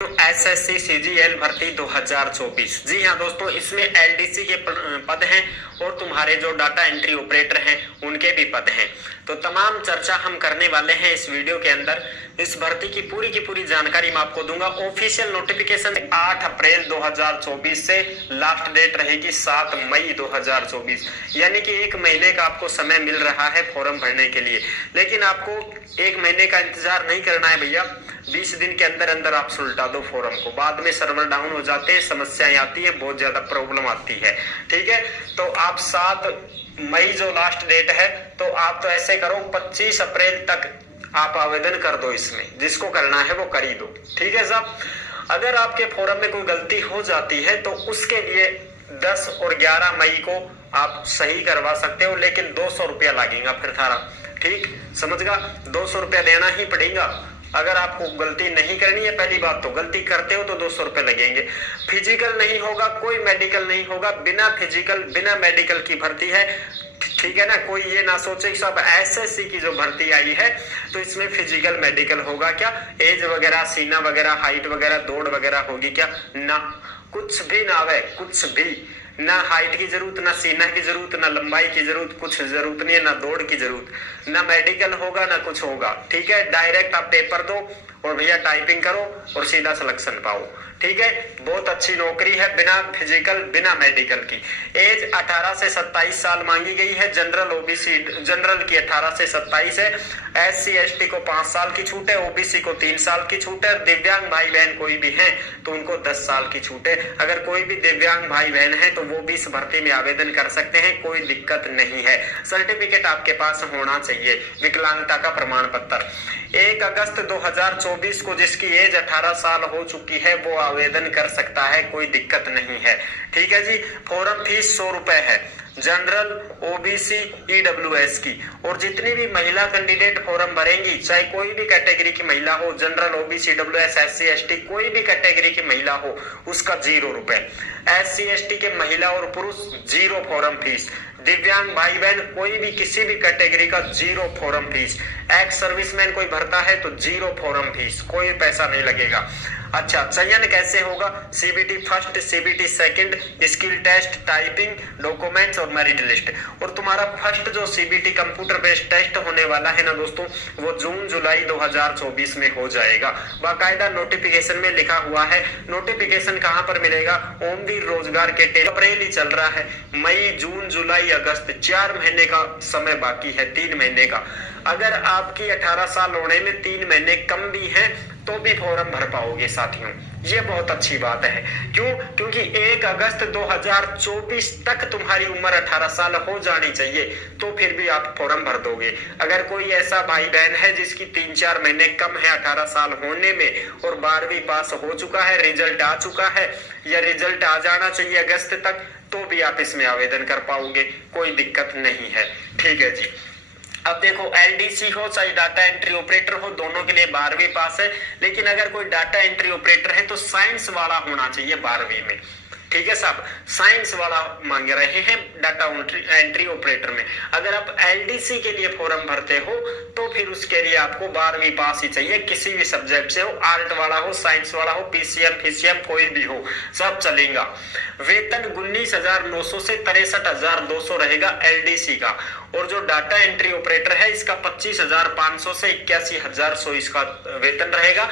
SSC CGL भर्ती 2024। जी हाँ दोस्तों, इसमें एलडीसी के पद हैं और तुम्हारे जो डाटा एंट्री ऑपरेटर हैं उनके भी पद हैं। तो तमाम चर्चा हम करने वाले हैं इस वीडियो के अंदर। इस भर्ती की पूरी जानकारी मैं आपको दूंगा। ऑफिशियल नोटिफिकेशन 8 अप्रैल 2024 से लास्ट डेट रहेगी 7 मई 2024, यानी कि 1 महीने का आपको समय मिल रहा है फॉर्म भरने के लिए। लेकिन आपको 1 महीने का इंतजार नहीं करना है भैया, 20 दिन के अंदर अंदर आप सुलटा दो फॉर्म को। बाद में सर्वर डाउन हो जाते हैं, समस्याएं आती है, बहुत ज्यादा प्रॉब्लम आती है। ठीक है, तो आप 7 मई जो लास्ट डेट है, तो आप तो ऐसे करो 25 अप्रैल तक आप आवेदन कर दो। इसमें जिसको करना है वो कर ही दो। ठीक है साहब, अगर आपके फॉर्म में कोई गलती हो जाती है तो उसके लिए 10 और 11 मई को आप सही करवा सकते हो, लेकिन 200 रुपया लगेगा फिर थारा। ठीक समझगा, 200 रुपया देना ही पड़ेगा। अगर आपको गलती नहीं करनी है, पहली बात तो गलती करते हो तो 200 रुपए लगेंगे। फिजिकल नहीं होगा, कोई मेडिकल नहीं होगा, बिना फिजिकल बिना मेडिकल की भर्ती है। ठीक है ना, कोई ये ना सोचे कि सब एसएससी की जो भर्ती आई है तो इसमें फिजिकल मेडिकल होगा क्या, एज वगैरह, सीना वगैरह, हाइट वगैरह, दौड़ वगैरह होगी क्या, ना, कुछ भी ना है, कुछ भी ना। हाइट की जरूरत, ना सीना की जरूरत, ना लंबाई की जरूरत, कुछ जरूरत नहीं है, ना दौड़ की जरूरत, ना मेडिकल होगा, ना कुछ होगा। ठीक है, डायरेक्ट आप पेपर दो और भैया टाइपिंग करो और सीधा सिलेक्शन पाओ। ठीक है, बहुत अच्छी नौकरी है, बिना फिजिकल बिना मेडिकल की। एज 18 से 27 साल मांगी गई है। जनरल ओबीसी, जनरल की 18 से 27 है। एससी एसटी को 5 साल की छूट है, ओबीसी को 3 साल की छूट है। दिव्यांग भाई बहन कोई भी हैं तो उनको 10 साल की छूट है। अगर कोई भी दिव्यांग भाई बहन है तो वो भी इस भर्ती में आवेदन कर सकते हैं, कोई दिक्कत नहीं है। सर्टिफिकेट आपके पास होना चाहिए, विकलांगता का प्रमाण पत्र। 1 अगस्त 2024 को जिसकी एज 18 साल हो चुकी है वो आवेदन कर सकता है, कोई दिक्कत नहीं है। ठीक है जी, फॉर्म फीस 100 रुपए है, जनरल, ओबीसी, ईडब्ल्यूएस की। और जितनी भी महिला कैंडिडेट फॉर्म भरेंगी, चाहे कोई भी कैटेगरी की महिला हो, general, OBC, EWS, SC ST, कोई भी कैटेगरी की महिला हो, उसका 0 रुपए। एससी एसटी के महिला और पुरुष 0 फॉर्म फीस। दिव्यांग भाई बहन कोई भी किसी भी कैटेगरी का 0 फॉर्म फीस। एक्स सर्विसमैन कोई भरता है तो 0 फॉर्म फीस, कोई पैसा नहीं लगेगा। अच्छा, चयन कैसे होगा? CBT first, CBT second, skill test, typing, documents और मेरिट लिस्ट। और तुम्हारा फर्स्ट जो सीबीटी कंप्यूटर बेस्ड टेस्ट होने वाला है ना दोस्तों, वो जून जुलाई 2024 में हो जाएगा। बाकायदा नोटिफिकेशन में लिखा हुआ है। नोटिफिकेशन कहाँ पर मिलेगा? ओमवीर रोजगार के अप्रैल ही चल रहा है, मई, जून, जुलाई, अगस्त, 4 महीने का समय बाकी है, 3 महीने का। अगर आपकी 18 साल होने में 3 महीने कम भी हैं तो भी फॉर्म भर पाओगे साथियों, ये बहुत अच्छी बात है। क्यों? क्योंकि 1 अगस्त 2024 तक तुम्हारी उम्र 18 साल हो जानी चाहिए, तो फिर भी आप फॉर्म भर दोगे। अगर कोई ऐसा भाई बहन है जिसकी 3-4 महीने कम है 18 साल होने में और 12वीं पास हो चुका है, रिजल्ट आ चुका है या रिजल्ट आ जाना चाहिए अगस्त तक, तो भी आप इसमें आवेदन कर पाओगे, कोई दिक्कत नहीं है। ठीक है जी, अब देखो, एलडीसी हो चाहे डाटा एंट्री ऑपरेटर हो, दोनों के लिए 12वीं पास है। लेकिन अगर कोई डाटा एंट्री ऑपरेटर है तो साइंस वाला होना चाहिए 12वीं में। ठीक है साहब, साइंस वाला मांग रहे हैं डाटा एंट्री ऑपरेटर में। अगर आप एलडीसी के लिए फॉर्म भरते हो तो फिर उसके लिए आपको 12वीं पास ही चाहिए, किसी भी सब्जेक्ट से हो, आर्ट वाला हो, साइंस वाला हो, पीसीएम फीसीएम कोई भी हो, सब चलेगा। वेतन 19,900 से 63,200 रहेगा एलडीसी का। और जो डाटा एंट्री ऑपरेटर है इसका 25,500 से 81,100 इसका वेतन रहेगा।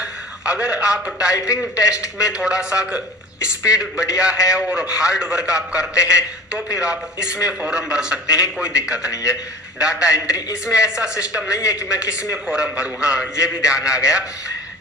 अगर आप टाइपिंग टेस्ट में थोड़ा सा स्पीड बढ़िया है और हार्ड वर्क आप करते हैं तो फिर आप इसमें फॉर्म भर सकते हैं, कोई दिक्कत नहीं है। डाटा एंट्री, इसमें ऐसा सिस्टम नहीं है कि मैं किस में फॉर्म भरूं। हाँ, ये भी ध्यान आ गया,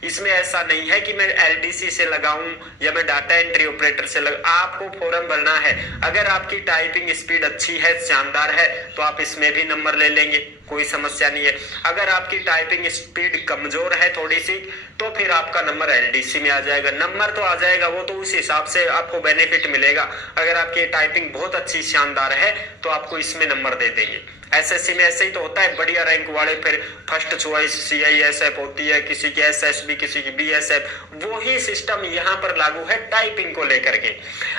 इसमें ऐसा नहीं है कि मैं एलडीसी से लगाऊं या मैं डाटा एंट्री ऑपरेटर से आपको फॉर्म भरना है। अगर आपकी टाइपिंग स्पीड अच्छी है, शानदार है, तो आप इसमें भी नंबर ले लेंगे, कोई समस्या नहीं है। अगर आपकी टाइपिंग स्पीड कमजोर है थोड़ी सी, तो फिर आपका नंबर एलडीसी में आ जाएगा। नंबर तो आ जाएगा, वो तो उस हिसाब से आपको बेनिफिट मिलेगा। अगर आपकी टाइपिंग बहुत अच्छी शानदार है तो आपको इसमें नंबर दे देंगे। एसएससी में ऐसे ही तो होता है, बढ़िया रैंक वाले फिर फर्स्ट चॉइस सीआईएसएफ होती है, किसी की एसएसबी, किसी की बीएसएफ। वो ही सिस्टम यहाँ पर लागू है टाइपिंग को लेकर के।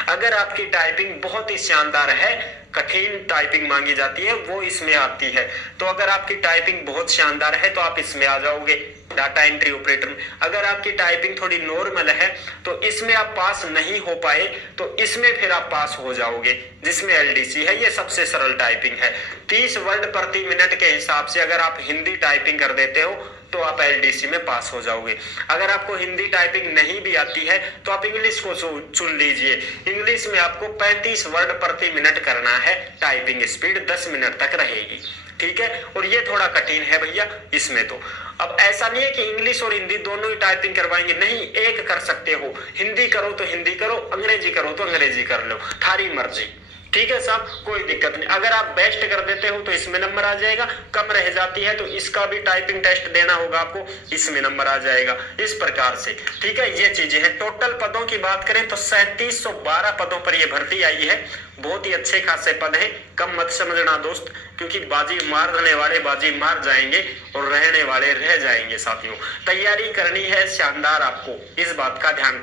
अगर आपकी टाइपिंग बहुत ही शानदार है, कठिन टाइपिंग मांगी जाती है, वो इसमें आती है। तो अगर आपकी टाइपिंग बहुत शानदार है तो आप इसमें आ जाओगे। डाटा एंट्री ऑपरेटर में। अगर आपकी टाइपिंग थोड़ी नॉर्मल है तो इसमें आप पास नहीं हो पाए तो इसमें फिर आप पास हो जाओगे, जिसमें एलडीसी है। ये सबसे सरल टाइपिंग है। 30 वर्ड प्रति मिनट के हिसाब से अगर आप हिंदी टाइपिंग कर देते हो तो आप एलडीसी में पास हो जाओगे। अगर आपको हिंदी टाइपिंग नहीं भी आती है तो आप इंग्लिश को चुन लीजिए। इंग्लिश में आपको 35 वर्ड प्रति मिनट करना है, टाइपिंग स्पीड 10 मिनट तक रहेगी, ठीक है। और ये थोड़ा कठिन है भैया इसमें। तो अब ऐसा नहीं है कि इंग्लिश और हिंदी दोनों ही टाइपिंग करवाएंगे, नहीं, एक कर सकते हो। हिंदी करो तो हिंदी करो, अंग्रेजी करो तो अंग्रेजी कर लो, थारी मर्जी, ठीक है साहब, कोई दिक्कत नहीं। अगर आप बेस्ट कर देते हो तो इसमें नंबर आ जाएगा, कम रह जाती है तो इसका भी टाइपिंग टेस्ट देना होगा आपको, इसमें नंबर आ जाएगा, इस प्रकार से, ठीक है। ये चीजें हैं। टोटल पदों की बात करें तो 3712 पदों पर यह भर्ती आई है। बहुत ही अच्छे खासे पद है, कम मत समझना दोस्त, क्योंकि बाजी मारने वाले बाजी मार जाएंगे और रहने वाले रह जाएंगे। साथियों, तैयारी करनी है शानदार, आपको इस बात का ध्यान